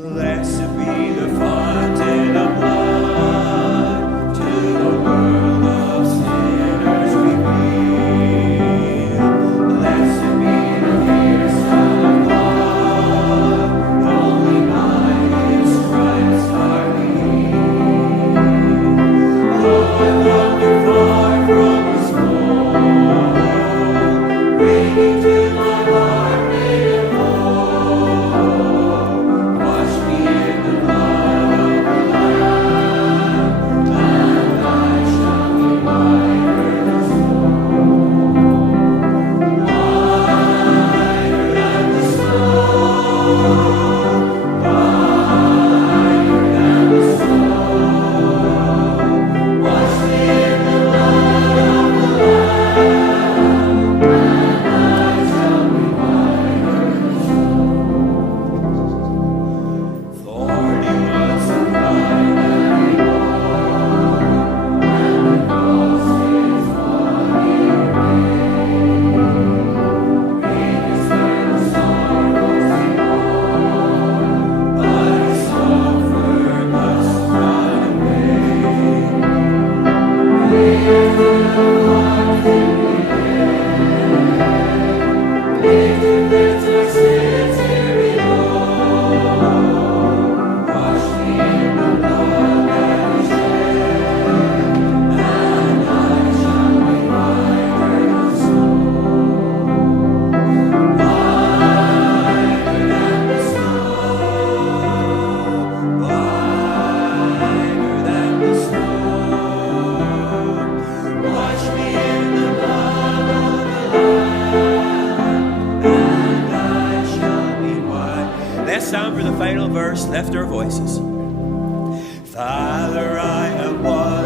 Blessed be the fountain of blood, to the world of sinners revealed. Blessed be the dear Son of God, only by His stripes are we healed. Oh, I wander far from His fold, bringing to my heart made whole. Wash me in the blood of the Lamb, and I shall be whiter than snow. Whiter than the snow, whiter than the snow. Wash me in the blood of the Lamb, and I shall be whiter than snow. Thorny was the pride that He bore, and the cross is what He made. Greatest were the sorrows He bore, but He suffered thus right away. Lifted the heart in the air, lifted our sins here below. Wash me in the blood that He shed, and I shall be whiter than snow. Whiter than the snow, whiter than the snow. Wash me in the blood of the Lamb, and I shall be white. Last time for the final verse, left our voices. Father, I have washed